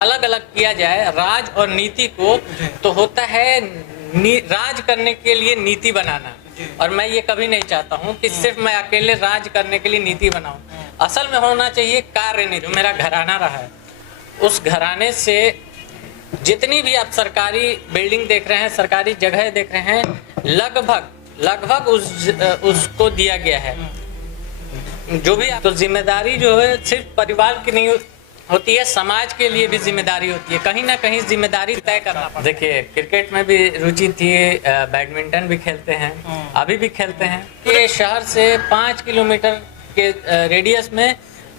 अलग अलग किया जाए राज और नीति को, तो होता है राज करने के लिए नीति बनाना। और मैं ये कभी नहीं चाहता हूँ कि सिर्फ मैं अकेले राज करने के लिए नीति बनाऊं। असल में होना चाहिए कार्य नीति। जो मेरा घराना रहा है, उस घराने से जितनी भी आप सरकारी बिल्डिंग देख रहे हैं, सरकारी जगह देख रहे हैं, लगभग उसको दिया गया है। जो भी तो जिम्मेदारी जो है सिर्फ परिवार की नहीं होती है, समाज के लिए भी जिम्मेदारी होती है। कहीं ना कहीं जिम्मेदारी तय करना पड़ता है। देखिए, क्रिकेट में भी रुचि थी, बैडमिंटन भी खेलते हैं, अभी भी खेलते हैं। ये शहर से 5 किलोमीटर के रेडियस में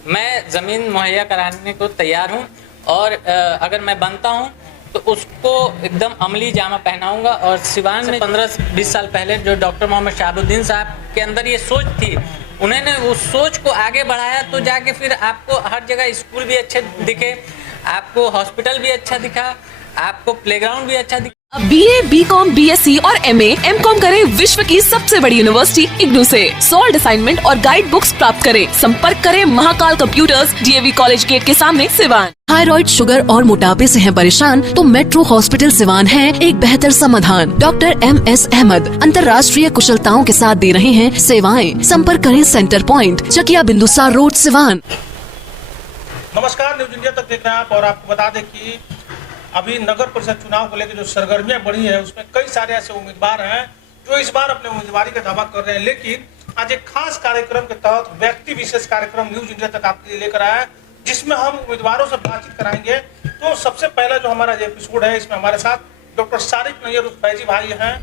मैं ज़मीन मुहैया कराने को तैयार हूँ, और अगर मैं बनता हूँ तो उसको एकदम अमली जामा पहनाऊंगा। और सिवान में 15-20 साल पहले जो डॉक्टर मोहम्मद शहाबुद्दीन साहब के अंदर ये सोच थी, उन्होंने उस सोच को आगे बढ़ाया, तो जाके फिर आपको हर जगह स्कूल भी अच्छे दिखे, आपको हॉस्पिटल भी अच्छा दिखा, आपको प्लेग्राउंड भी अच्छा दिखा। BA, BCom, BSc और MA, MCom करें विश्व की सबसे बड़ी यूनिवर्सिटी इग्नू से। सॉल्ड असाइनमेंट और गाइड बुक्स प्राप्त करें। संपर्क करें Mahakal computers, DAV college gate के सामने, सिवान। थायराइड, शुगर और मोटापे से हैं परेशान तो मेट्रो हॉस्पिटल सिवान है एक बेहतर समाधान। डॉक्टर MS अहमद अंतर्राष्ट्रीय कुशलताओं के साथ दे रहे हैं सेवाएं। संपर्क करें centre point, Chakiya Bindusar road, Siwan. नमस्कार, न्यूज इंडिया तक देख रहे हैं आप। और आपको बता दें कि अभी नगर परिषद चुनाव को लेकर जो सरगर्मियां बढ़ी है, उसमें कई सारे ऐसे उम्मीदवार हैं जो इस बार अपने उम्मीदवारी का दावा कर रहे हैं। लेकिन आज एक खास कार्यक्रम के तहत व्यक्ति विशेष कार्यक्रम न्यूज इंडिया तक आपके लिए लेकर आया है, जिसमें हम उम्मीदवारों से बातचीत कराएंगे। तो सबसे पहला जो हमारा एपिसोड है, इसमें हमारे साथ डॉक्टर सारिक नैयर फैजी भाई हैं,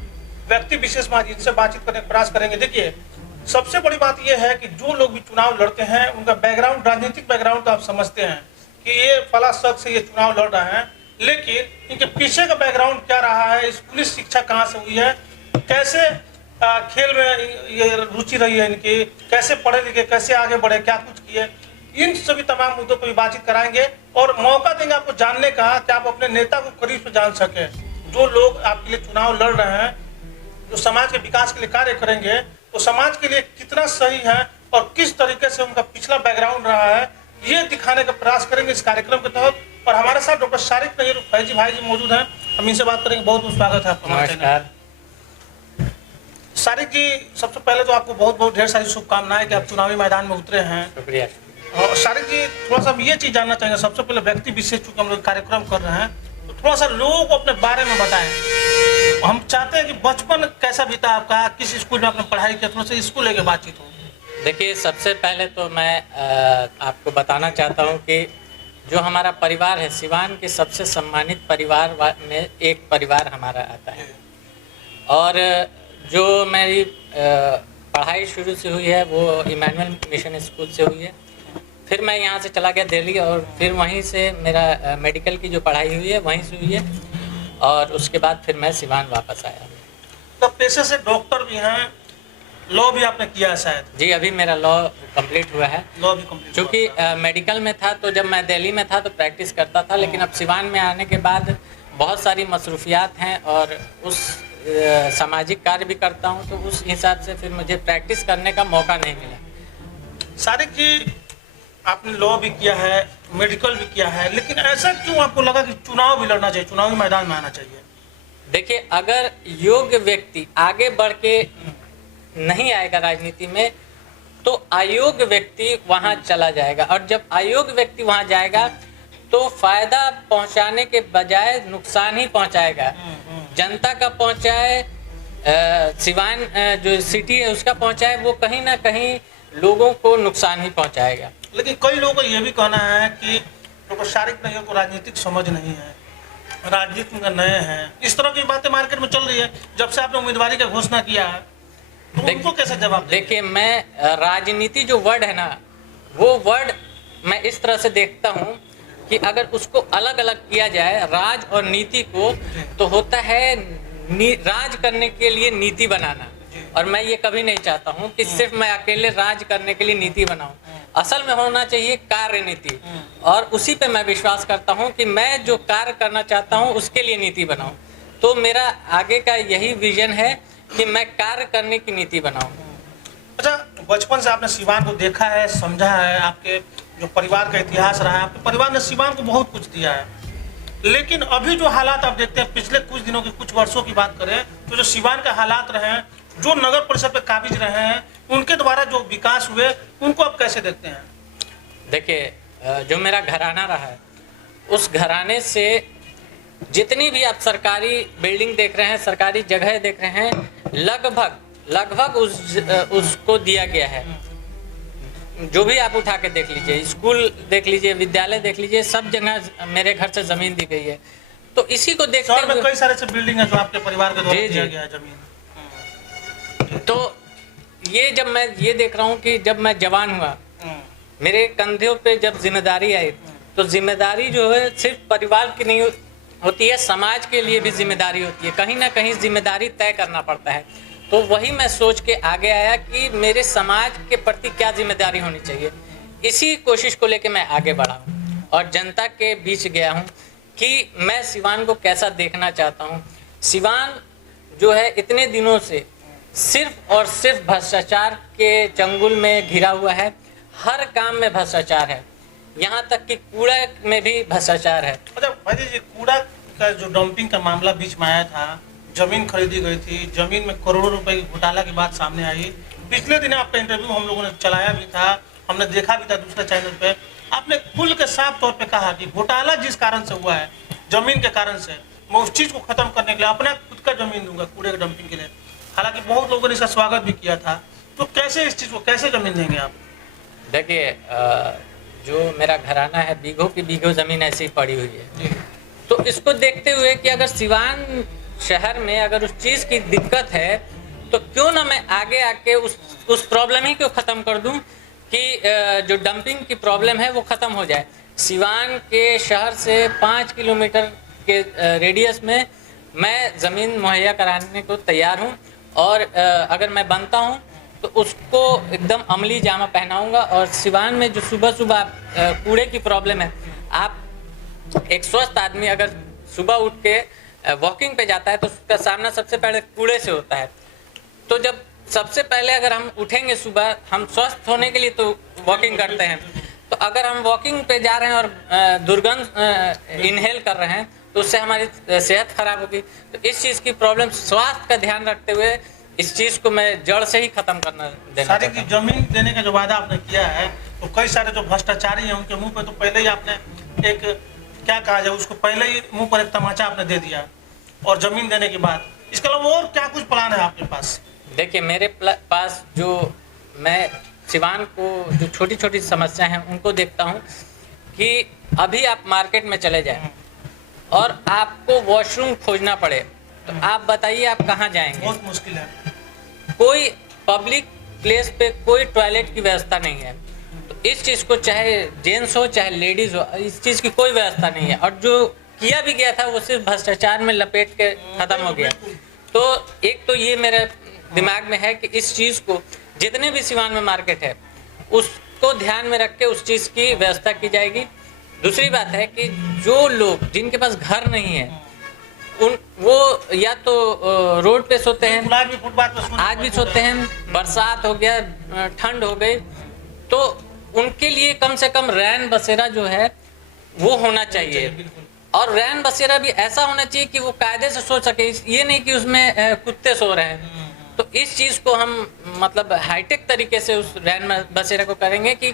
व्यक्ति विशेष में इनसे बातचीत करने का प्रयास करेंगे। देखिए, सबसे बड़ी बात यह है कि जो लोग भी चुनाव लड़ते हैं, उनका बैकग्राउंड, राजनीतिक बैकग्राउंड तो आप समझते हैं कि ये फला शख्स से ये चुनाव लड़ रहे हैं, लेकिन इनके पीछे का बैकग्राउंड क्या रहा है, स्कूली शिक्षा कहाँ से हुई है, कैसे खेल में ये रुचि रही है इनकी, कैसे पढ़े लिखे, कैसे आगे बढ़े, क्या कुछ किए, इन सभी तमाम मुद्दों पर भी बातचीत कराएंगे। और मौका देंगे आपको जानने का कि आप अपने नेता को करीब से जान सके। जो लोग आपके लिए चुनाव लड़ रहे हैं, जो समाज के विकास के लिए कार्य करेंगे, तो समाज के लिए कितना सही है और किस तरीके से उनका पिछला बैकग्राउंड रहा है, ये दिखाने का प्रयास करेंगे इस कार्यक्रम के तहत। और हमारे साथ डॉक्टर सारिक नैयर फैजी भाई जी मौजूद हैं, हम इनसे बात करेंगे। बहुत बहुत स्वागत है आपका। नमस्कार सारिक जी, सबसे पहले तो आपको बहुत बहुत ढेर सारी शुभकामनाएं कि आप चुनावी मैदान में उतरे हैं। शुक्रिया। और सारिक जी, थोड़ा सा हम ये चीज जानना चाहेंगे, सबसे पहले व्यक्ति विशेष चूंकि हम लोग कार्यक्रम कर रहे हैं, तो थोड़ा सा लोगों को अपने बारे में बताएं। हम चाहते हैं कि बचपन कैसा बीता आपका, किस स्कूल में आपने पढ़ाई किया, थोड़ा सा स्कूल लेके बातचीत हो। देखिए, सबसे पहले तो मैं आपको बताना चाहता हूँ कि जो हमारा परिवार है, सिवान के सबसे सम्मानित परिवार में एक परिवार हमारा आता है। और जो मेरी पढ़ाई शुरू से हुई है वो इमैनुअल मिशन स्कूल से हुई है। फिर मैं यहाँ से चला गया दिल्ली, और फिर वहीं से मेरा मेडिकल की जो पढ़ाई हुई है वहीं से हुई है, और उसके बाद फिर मैं सिवान वापस आया। तो पेशे से डॉक्टर भी हैं, लॉ भी आपने किया है शायद? जी, अभी मेरा लॉ कंप्लीट हुआ है। लॉ भी कंप्लीट? क्योंकि मेडिकल में था, तो जब मैं दिल्ली में था तो प्रैक्टिस करता था, लेकिन अब सिवान में आने के बाद बहुत सारी मसरूफियात हैं और उस सामाजिक कार्य भी करता हूं, तो उस हिसाब से फिर मुझे प्रैक्टिस करने का मौका नहीं मिला। सारिक जी, आपने लॉ भी किया है, मेडिकल भी किया है, लेकिन ऐसा क्यों आपको लगा कि चुनाव भी लड़ना चाहिए, चुनावी मैदान में आना चाहिए? देखिए, अगर योग्य व्यक्ति आगे बढ़ के नहीं आएगा राजनीति में, तो अयोग्य व्यक्ति वहां चला जाएगा, और जब अयोग्य व्यक्ति वहां जाएगा तो फायदा पहुंचाने के बजाय नुकसान ही पहुंचाएगा। जनता का पहुंचाए, सिवान जो सिटी है उसका पहुंचाए, वो कहीं ना कहीं लोगों को नुकसान ही पहुंचाएगा। लेकिन कई लोगों का ये भी कहना है कि डॉक्टर सारिक नैयर को राजनीतिक समझ नहीं है, राजनीति में नए हैं, इस तरह की बातें मार्केट में चल रही है जब से आपने उम्मीदवारी का घोषणा किया है, तो उनको कैसे जवाब? देखिए, मैं राजनीति जो वर्ड है ना, वो वर्ड मैं इस तरह से देखता हूँ कि अगर उसको अलग अलग किया जाए राज और नीति को, तो होता है राज करने के लिए नीति बनाना। और मैं ये कभी नहीं चाहता हूँ कि सिर्फ मैं अकेले राज करने के लिए नीति बनाऊं। असल में होना चाहिए कार्य नीति, और उसी पे मैं विश्वास करता हूँ कि मैं जो कार्य करना चाहता हूँ उसके लिए नीति बनाऊं। तो मेरा आगे का यही विजन है कि मैं कार्य करने की नीति बनाऊं। अच्छा, बचपन से आपने सिवान को देखा है, समझा है, आपके जो परिवार का इतिहास रहा है, आपके परिवार ने सिवान को बहुत कुछ दिया है, लेकिन अभी जो हालात आप देखते हैं, पिछले कुछ दिनों की, कुछ वर्षों की बात करें तो जो सिवान के हालात रहे हैं, जो नगर परिषद पे काबिज रहे हैं, उनके द्वारा जो विकास हुए, उनको आप कैसे देखते हैं? देखिए, जो मेरा घराना रहा है, उस घराने से जितनी भी आप सरकारी बिल्डिंग देख रहे हैं, सरकारी जगह देख रहे हैं, लगभग उसको दिया गया है। जो भी आप उठा के देख लीजिए, स्कूल देख लीजिए, विद्यालय देख लीजिए, सब जगह मेरे घर से जमीन दी गई है। तो इसी को देखते शहर में कई सारे से बिल्डिंग है जो आपके परिवार के द्वारा दिया गया है जमीन। तो ये जब मैं ये देख रहा हूँ कि जब मैं जवान हुआ, मेरे कंधों पे जब जिम्मेदारी आई, तो जिम्मेदारी जो है सिर्फ परिवार की नहीं होती है, समाज के लिए भी जिम्मेदारी होती है। कहीं ना कहीं जिम्मेदारी तय करना पड़ता है। तो वही मैं सोच के आगे आया कि मेरे समाज के प्रति क्या जिम्मेदारी होनी चाहिए। इसी कोशिश को लेके मैं आगे बढ़ा हूँ और जनता के बीच गया हूँ कि मैं सिवान को कैसा देखना चाहता हूँ। सिवान जो है इतने दिनों से सिर्फ और सिर्फ भ्रष्टाचार के चंगुल में घिरा हुआ है। हर काम में भ्रष्टाचार है, यहाँ तक कि कूड़ा में भी भ्रष्टाचार है। अच्छा भाई जी, कूड़ा का जो डंपिंग का मामला बीच में आया था, जमीन खरीदी गई थी, जमीन में करोड़ों रुपए की घोटाला की बात सामने आई। पिछले दिन आपका इंटरव्यू हम लोगों ने चलाया भी था, हमने देखा भी था दूसरे चैनल पे। आपने खुल के साफ तौर पे कहा कि घोटाला जिस कारण से हुआ है, जमीन के कारण से, मैं उस चीज को खत्म करने के लिए अपना खुद का जमीन दूंगा कूड़े के डंपिंग के लिए। हालांकि बहुत लोगों ने इसका स्वागत भी किया था। तो कैसे इस चीज को कैसे जमीन देंगे आप? देखिए, जो मेरा घराना है, बीघों की बीघों जमीन ऐसी ही पड़ी हुई है। तो इसको देखते हुए कि अगर सिवान शहर में अगर उस चीज़ की दिक्कत है, तो क्यों ना मैं आगे आके उस प्रॉब्लम ही को ख़त्म कर दूं कि जो डंपिंग की प्रॉब्लम है वो ख़त्म हो जाए। सिवान के शहर से 5 किलोमीटर के रेडियस में मैं ज़मीन मुहैया कराने को तैयार हूं और अगर मैं बनता हूं तो उसको एकदम अमली जामा पहनाऊंगा। और सिवान में जो सुबह सुबह कूड़े की प्रॉब्लम है, आप एक स्वस्थ आदमी अगर सुबह उठ के वॉकिंग पे जाता है तो उसका सामना सबसे पहले कूड़े से होता है। तो जब सबसे पहले अगर हम उठेंगे सुबह, हम स्वस्थ होने के लिए तो वॉकिंग करते हैं, तो अगर हम वॉकिंग पे जा रहे हैं और दुर्गंध इनहेल कर रहे हैं तो उससे हमारी सेहत खराब होगी। तो इस चीज़ की प्रॉब्लम, स्वास्थ्य का ध्यान रखते हुए इस चीज़ को मैं जड़ से ही खत्म करना देना सारी की जमीन देने का जो वादा आपने किया है, तो कई सारे जो भ्रष्टाचारी हैं उनके मुंह पे तो पहले ही आपने एक, क्या कहा जाए, उसको पहले ही मुंह पर एक तमाचा आपने दे दिया। और जमीन देने के बाद इसके अलावा और क्या कुछ प्लान है आपके पास? देखिए, मेरे पास जो, मैं सिवान को जो छोटी छोटी समस्या हैं उनको देखता हूं कि अभी आप मार्केट में चले जाएं और आपको वॉशरूम खोजना पड़े तो आप बताइए आप कहां जाएंगे? बहुत मुश्किल है। कोई पब्लिक प्लेस पे कोई टॉयलेट की व्यवस्था नहीं है। तो इस चीज़ को, चाहे जेंट्स हो चाहे लेडीज हो, इस चीज़ की कोई व्यवस्था नहीं है। और जो किया भी गया था वो सिर्फ भ्रष्टाचार में लपेट के खत्म हो गया। तो एक तो ये मेरे दिमाग में है कि इस चीज़ को, जितने भी सिवान में मार्केट है उसको ध्यान में रख के उस चीज़ की व्यवस्था की जाएगी। दूसरी बात है कि जो लोग जिनके पास घर नहीं है, वो या तो रोड पे सोते हैं, आज भी सोते हैं, बरसात हो गया, ठंड हो गई, तो उनके लिए कम से कम रैन बसेरा जो है वो होना चाहिए। और रैन बसेरा भी ऐसा होना चाहिए कि वो कायदे से सो सके, ये नहीं कि उसमें कुत्ते सो रहे हैं। तो इस चीज़ को हम मतलब हाईटेक तरीके से उस रैन बसेरा को करेंगे कि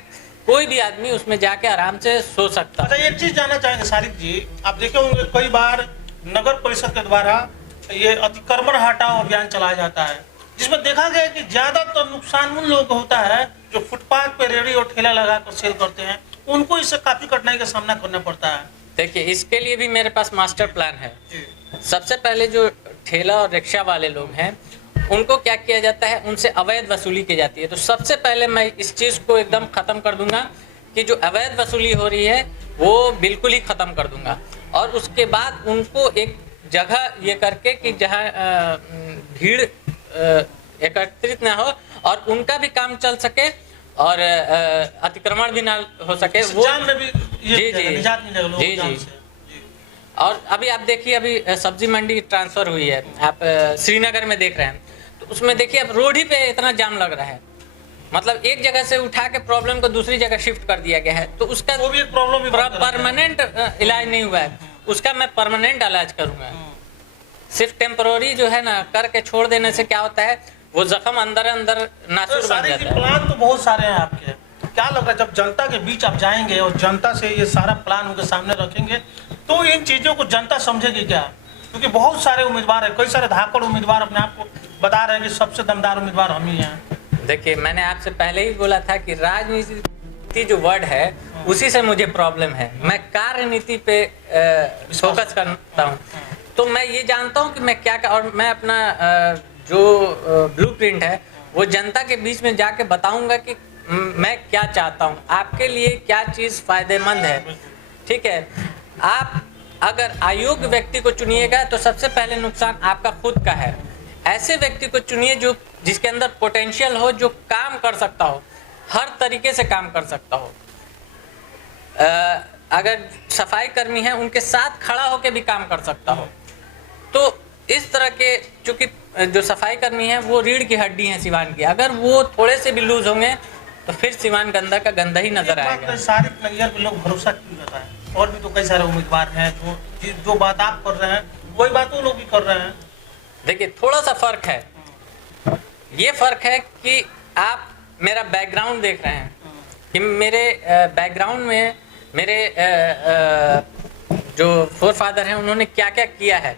कोई भी आदमी उसमें जाके आराम से सो सकता। अच्छा, एक चीज जानना चाहेंगे सारिक जी, आप देखे होंगे कई बार नगर परिषद के द्वारा ये अतिक्रमण हटाओ अभियान चलाया जाता है, जिसमें देखा गया कि ज्यादातर नुकसान उन लोगों को होता है जो फुटपाथ पे रेहड़ी और ठेला लगाकर सेल करते हैं। उनको इससे काफी कठिनाई का सामना करना पड़ता है। देखिए, इसके लिए भी मेरे पास मास्टर प्लान है। सबसे पहले जो ठेला और रिक्शा वाले लोग हैं उनको क्या किया जाता है, उनसे अवैध वसूली की जाती है। तो सबसे पहले मैं इस चीज़ को एकदम ख़त्म कर दूंगा कि जो अवैध वसूली हो रही है वो बिल्कुल ही ख़त्म कर दूंगा। और उसके बाद उनको एक जगह ये करके कि जहाँ भीड़ एकत्रित ना हो और उनका भी काम चल सके और अतिक्रमण भी ना हो सके, वो जी। और अभी आप देखिए, अभी सब्जी मंडी ट्रांसफर हुई है, आप श्रीनगर में देख रहे हैं, तो उसमें देखिए अब रोड ही पे इतना जाम लग रहा है। मतलब एक जगह से उठा के प्रॉब्लम को दूसरी जगह शिफ्ट कर दिया गया है, तो उसका वो भी एक प्रॉब्लम, परमानेंट इलाज नहीं हुआ है। उसका मैं परमानेंट इलाज करूंगा। सिर्फ टेम्पररी जो है ना करके छोड़ देने से क्या होता है, वो जख्म अंदर अंदर नासूर बन सारे जाता है। प्लान तो बहुत सारे हैं आपके, क्या लग रहा है जब जनता के बीच आप जाएंगे और जनता से ये सारा प्लान उनके सामने रखेंगे तो इन चीजों को जनता समझेगी क्या? क्योंकि बहुत सारे उम्मीदवार है, कई सारे धाकड़ उम्मीदवार अपने आप को बता रहे हैं कि सबसे दमदार उम्मीदवार हम ही हैं। देखिए, मैंने आपसे पहले ही बोला था कि राजनीति जो वर्ड है उसी से मुझे प्रॉब्लम है। मैं कार्यनीति पे फोकस करता हूँ, तो मैं ये जानता हूँ कि मैं क्या और मैं अपना जो ब्लूप्रिंट है वो जनता के बीच में जाके बताऊंगा कि मैं क्या चाहता हूँ, आपके लिए क्या चीज़ फायदेमंद है। ठीक है, आप अगर अयोग्य व्यक्ति को चुनिएगा तो सबसे पहले नुकसान आपका खुद का है। ऐसे व्यक्ति को चुनिए जो जिसके अंदर पोटेंशियल हो, जो काम कर सकता हो, हर तरीके से काम कर सकता हो। अगर सफाई कर्मी है उनके साथ खड़ा होकर भी काम कर सकता हो। तो इस तरह के, चूंकि जो सफाई कर्मी है वो रीढ़ की हड्डी है सिवान की, अगर वो थोड़े से भी लूज होंगे तो फिर सिवान गंदा का गंदा ही नजर आएगा। सारिक नैयर पे लोग भरोसा क्यों करता है? और भी तो कई सारे उम्मीदवार हैं जो बात आप कर रहे हैं वही बात वो लोग भी कर रहे हैं। देखिए, थोड़ा सा फर्क है। ये फर्क है कि आप मेरा बैकग्राउंड देख रहे हैं कि मेरे बैकग्राउंड में मेरे जो फोर फादर हैं उन्होंने क्या क्या किया है।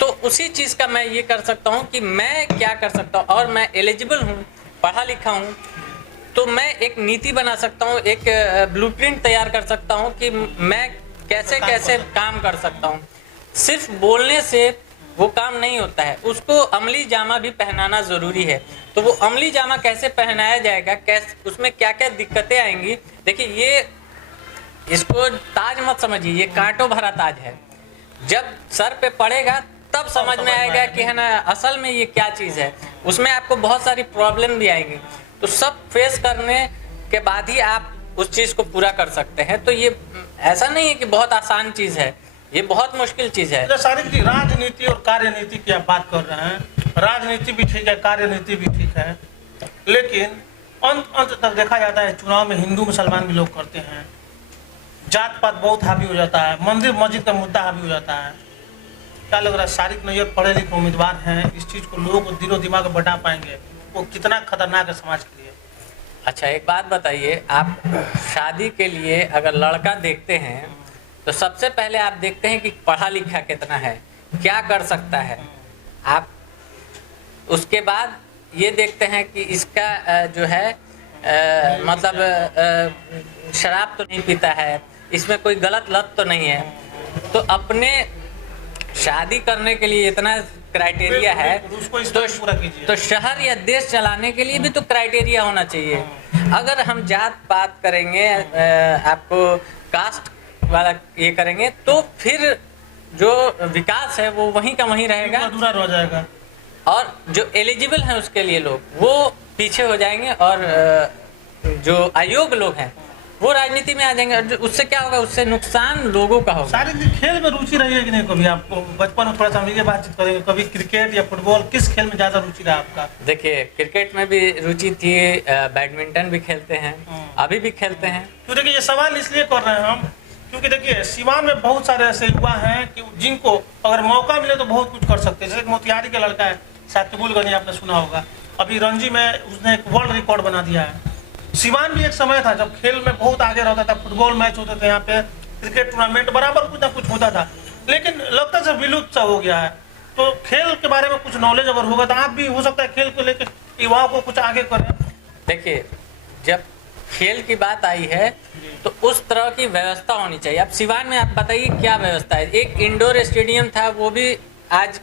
तो उसी चीज़ का मैं ये कर सकता हूँ कि मैं क्या कर सकता हूँ, और मैं एलिजिबल हूँ, पढ़ा लिखा हूँ, तो मैं एक नीति बना सकता हूँ, एक ब्लूप्रिंट तैयार कर सकता हूँ कि मैं कैसे कैसे काम कर सकता हूँ। सिर्फ बोलने से वो काम नहीं होता है, उसको अमली जामा भी पहनाना ज़रूरी है। तो वो अमली जामा कैसे पहनाया जाएगा, कैसे, उसमें क्या क्या दिक्कतें आएंगी। देखिए, ये इसको ताज मत समझिए, ये कांटों भरा ताज है। जब सर पे पड़ेगा तब समझ में आएगा कि है ना असल में ये क्या चीज़ है। उसमें आपको बहुत सारी प्रॉब्लम भी आएंगी, तो सब फेस करने के बाद ही आप उस चीज़ को पूरा कर सकते हैं। तो ये ऐसा नहीं है कि बहुत आसान चीज़ है, ये बहुत मुश्किल चीज़ है। सारिक जी, राजनीति और कार्यनीति की आप बात कर रहे हैं, राजनीति भी ठीक है, कार्यनीति भी ठीक है, लेकिन अंत तक देखा जाता है चुनाव में हिंदू मुसलमान भी लोग करते हैं, जात पात बहुत हावी हो जाता है, मंदिर मस्जिद का मुद्दा हावी हो जाता है। क्या लग रहा है सारिक नैयर पढ़े लिखे उम्मीदवार हैं, इस चीज़ को लोगों को दिलो दिमाग में बता पाएंगे? वो कितना खतरनाक है समाज के लिए? अच्छा, एक बात बताइए, आप शादी के लिए अगर लड़का देखते हैं तो सबसे पहले आप देखते हैं कि पढ़ा लिखा कितना है, क्या कर सकता है। आप उसके बाद ये देखते हैं कि इसका जो है मतलब शराब तो नहीं पीता है, इसमें कोई गलत लत तो नहीं है। तो अपने शादी करने के लिए इतना क्राइटेरिया है, तो शहर या देश चलाने के लिए भी तो क्राइटेरिया होना चाहिए। अगर हम जात पात करेंगे, आपको कास्ट वाला ये करेंगे, तो फिर जो विकास है वो वहीं का वहीं रहेगा, अधूरा रह जाएगा, और जो एलिजिबल हैं उसके लिए लोग वो पीछे हो जाएंगे, और जो अयोग्य लोग हैं वो राजनीति में आ जाएंगे। और उससे क्या होगा, उससे नुकसान लोगों का होगा। सारी खेल में रुचि रही है कि नहीं कभी आपको? बचपन में थोड़ा सा हम ये बातचीत करेंगे, कभी क्रिकेट या फुटबॉल, किस खेल में ज्यादा रुचि रहा आपका? देखिए, क्रिकेट में भी रुचि थी, बैडमिंटन भी खेलते हैं, अभी भी खेलते हैं। तो देखिए, ये सवाल इसलिए कर रहे हैं हम क्योंकि देखिए सिवान में बहुत सारे ऐसे युवा हैं कि जिनको अगर मौका मिले तो बहुत कुछ कर सकते हैं। जैसे मोतिहारी का लड़का है साकिबुल गनी, आपने सुना होगा, अभी रणजी में उसने एक वर्ल्ड रिकॉर्ड बना दिया है। सिवान भी एक समय था जब खेल में बहुत आगे रहता था, फुटबॉल मैच होते थे यहाँ पे, क्रिकेट टूर्नामेंट बराबर कुछ ना कुछ होता था, लेकिन लगता है विलुप्त सा हो गया है। तो खेल के बारे में कुछ नॉलेज अगर होगा तो आप भी हो सकता है खेल को लेकर युवाओं को कुछ आगे करें। देखिए, जब खेल की बात आई है तो उस तरह की व्यवस्था होनी चाहिए। अब सिवान में आप बताइए क्या व्यवस्था है। एक इंडोर स्टेडियम था, वो भी आज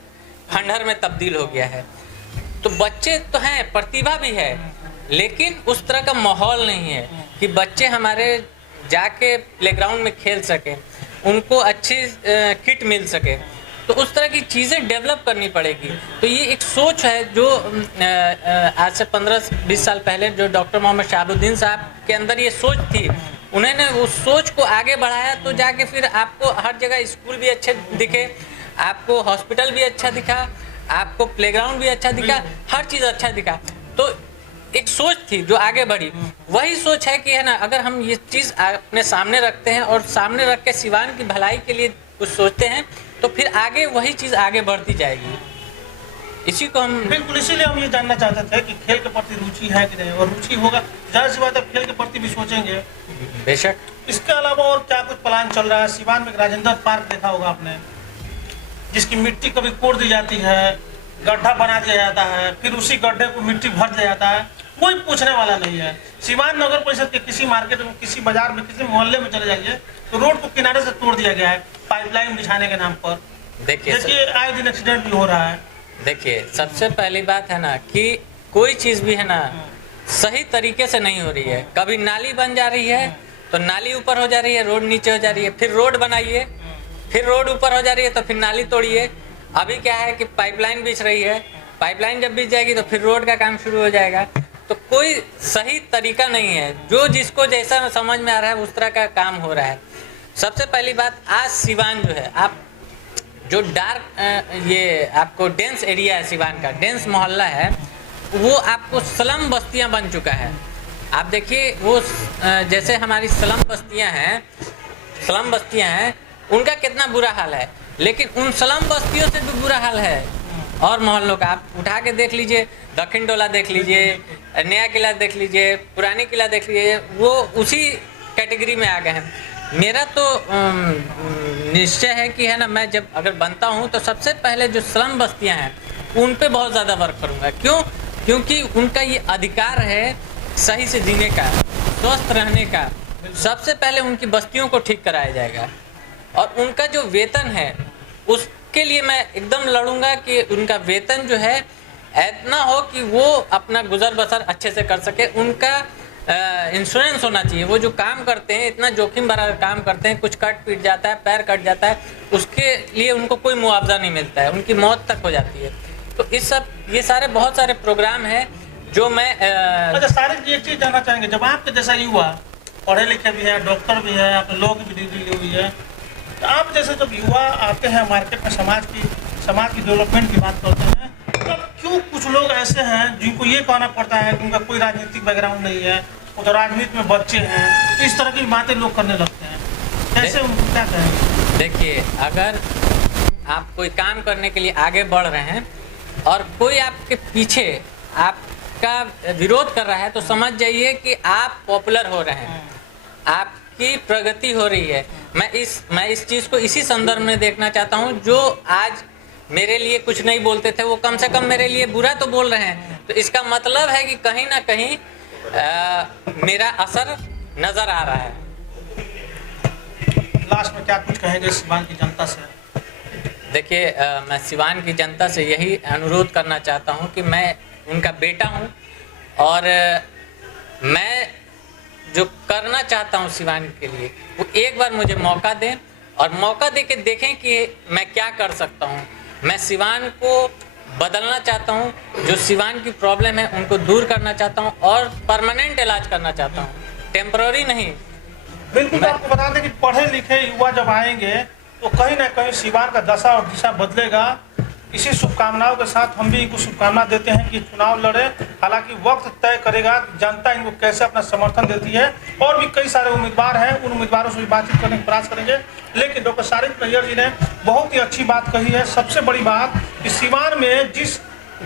खंडहर में तब्दील हो गया है। तो बच्चे तो हैं, प्रतिभा भी है, लेकिन उस तरह का माहौल नहीं है कि बच्चे हमारे जाके प्लेग्राउंड में खेल सकें, उनको अच्छी किट मिल सके। तो उस तरह की चीज़ें डेवलप करनी पड़ेगी। तो ये एक सोच है जो आज से 15-20 साल पहले जो डॉक्टर मोहम्मद शहाबुद्दीन साहब के अंदर ये सोच थी, उन्होंने उस सोच को आगे बढ़ाया, तो जाके फिर आपको हर जगह स्कूल भी अच्छे दिखे, आपको हॉस्पिटल भी अच्छा दिखा, आपको प्लेग्राउंड भी अच्छा दिखा, हर चीज़ अच्छा दिखा। तो एक सोच थी जो आगे बढ़ी, वही सोच है कि है ना, अगर हम ये चीज़ अपने सामने रखते हैं और सामने रख के सिवान की भलाई के लिए कुछ सोचते हैं, तो फिर आगे वही चीज़ आगे बढ़ती जाएगी। इसी को हम बिल्कुल, इसीलिए हम ये जानना चाहते थे कि खेल के प्रति रुचि है कि नहीं, और रुचि होगा जाहिर सी बात है खेल के प्रति भी सोचेंगे। बेशक। इसके अलावा और क्या कुछ प्लान चल रहा है? सिवान में एक राजेंद्र पार्क देखा होगा आपने, जिसकी मिट्टी कभी कोड़ दी जाती है, गड्ढा बना दिया जाता है, फिर उसी गड्ढे को मिट्टी भर दिया जाता है, कोई पूछने वाला नहीं है। सिवान नगर परिषद के किसी मार्केट में, किसी बाजार में, किसी मोहल्ले में चले जाइए तो रोड को किनारे से तोड़ दिया गया है पाइपलाइन बिछाने के नाम पर। देखिए आए दिन एक्सीडेंट भी हो रहा है। देखिए, सबसे पहली बात है ना कि कोई चीज़ भी है ना सही तरीके से नहीं हो रही है। कभी नाली बन जा रही है तो नाली ऊपर हो जा रही है, रोड नीचे हो जा रही है, फिर रोड बनाइए, फिर रोड ऊपर हो जा रही है तो फिर नाली तोड़िए। अभी क्या है कि पाइपलाइन बिछ रही है, पाइपलाइन जब बिछ जाएगी तो फिर रोड का काम शुरू हो जाएगा। तो कोई सही तरीका नहीं है, जो जिसको जैसा समझ में आ रहा है उस तरह का काम हो रहा है। सबसे पहली बात, आज सिवान जो है, आप जो डार्क ये आपको डेंस एरिया है, सिवान का डेंस मोहल्ला है, वो आपको स्लम बस्तियां बन चुका है। आप देखिए वो जैसे हमारी स्लम बस्तियां हैं, उनका कितना बुरा हाल है, लेकिन उन स्लम बस्तियों से भी बुरा हाल है और मोहल्लों का। आप उठा के देख लीजिए, दक्षिण टोला देख लीजिए, नया किला देख लीजिए, पुरानी किला देख लीजिए, वो उसी कैटेगरी में आ गए हैं। मेरा तो निश्चय है कि है ना, मैं जब अगर बनता हूँ तो सबसे पहले जो स्लम बस्तियाँ हैं उन पे बहुत ज़्यादा वर्क करूँगा। क्यों? क्योंकि उनका ये अधिकार है सही से जीने का, स्वस्थ रहने का। सबसे पहले उनकी बस्तियों को ठीक कराया जाएगा और उनका जो वेतन है उसके लिए मैं एकदम लड़ूंगा कि उनका वेतन जो है इतना हो कि वो अपना गुजर बसर अच्छे से कर सके। उनका इंश्योरेंस होना चाहिए। वो जो काम करते हैं, इतना जोखिम भरा काम करते हैं, कुछ कट पीट जाता है, पैर कट जाता है, उसके लिए उनको कोई मुआवजा नहीं मिलता है, उनकी मौत तक हो जाती है। तो ये सारे बहुत सारे प्रोग्राम हैं जो मैं अच्छा, सारे एक चीज़ जानना चाहेंगे, जब आपके जैसा युवा पढ़े लिखे भी है, डॉक्टर भी है, आपने लॉ की डिग्री ली हुई है, तो आप जैसे जब युवा आते हैं मार्केट में, समाज की डेवलपमेंट की बात करते हैं, तो क्यों कुछ लोग ऐसे हैं जिनको ये कहना पड़ता है कि उनका कोई राजनीतिक बैकग्राउंड नहीं है, वो तो राजनीति में बच्चे हैं, इस तरह की बातें लोग करने लगते हैं, कैसे उनको क्या कहेंगे? देखिए, अगर आप कोई काम करने के लिए आगे बढ़ रहे हैं और कोई आपके पीछे आपका विरोध कर रहा है, तो समझ जाइए कि आप पॉपुलर हो रहे हैं, आपकी प्रगति हो रही है। मैं इस चीज़ को इसी संदर्भ में देखना चाहता हूँ। जो आज मेरे लिए कुछ नहीं बोलते थे, वो कम से कम मेरे लिए बुरा तो बोल रहे हैं, तो इसका मतलब है कि कहीं ना कहीं मेरा असर नजर आ रहा है। लास्ट में क्या कुछ कहेंगे सिवान की जनता से? देखिए, मैं सिवान की जनता से यही अनुरोध करना चाहता हूं कि मैं उनका बेटा हूं और मैं जो करना चाहता हूं सिवान के लिए, वो एक बार मुझे मौका दें और मौका दे के देखें कि मैं क्या कर सकता हूं। मैं सिवान को बदलना चाहता हूं, जो सिवान की प्रॉब्लम है उनको दूर करना चाहता हूं और परमानेंट इलाज करना चाहता हूं, टेम्पररी नहीं। बिल्कुल, आपको बता दें कि पढ़े लिखे युवा जब आएंगे तो कहीं ना कहीं सिवान का दशा और दिशा बदलेगा। इसी शुभकामनाओं के साथ हम भी इनको शुभकामना देते हैं कि चुनाव लड़े। हालांकि वक्त तय करेगा कि जनता इनको कैसे अपना समर्थन देती है, और भी कई सारे उम्मीदवार हैं, उन उम्मीदवारों से भी बातचीत करने का प्रयास करेंगे। लेकिन डॉक्टर सारिंग नैयर जी ने बहुत ही अच्छी बात कही है। सबसे बड़ी बात कि सिवान में जिस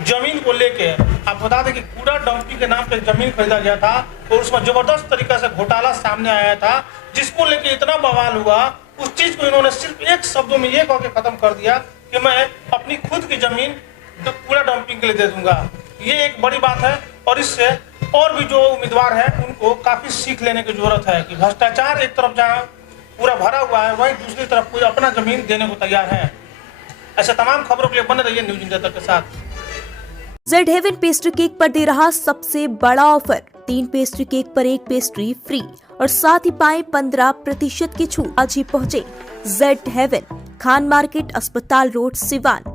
जमीन को लेके आप बता दें कि कूड़ा डंपिंग के नाम पे जमीन खरीदा गया था और उसमें जबरदस्त तरीका से घोटाला सामने आया था, जिसको लेके इतना बवाल हुआ, उस चीज को इन्होंने सिर्फ एक शब्दों में ये कह के खत्म कर दिया कि मैं अपनी खुद की जमीन कूड़ा डंपिंग के लिए दे दूंगा। ये एक बड़ी बात है और इससे और भी जो उम्मीदवार हैं उनको काफी सीख लेने की जरूरत है कि भ्रष्टाचार एक तरफ जहाँ पूरा भरा हुआ है, वहीं दूसरी तरफ कोई अपना जमीन देने को तैयार है। ऐसे तमाम खबरों के लिए बने रहिए न्यूज इंडिया तक के साथ। जेड हेवन पेस्ट्री केक पर दे रहा सबसे बड़ा ऑफर, 3 पेस्ट्री केक पर 1 पेस्ट्री फ्री और साथ ही पाए 15% की छूट। आज ही पहुँचे जेड हेवन, खान मार्केट, अस्पताल रोड, सिवान।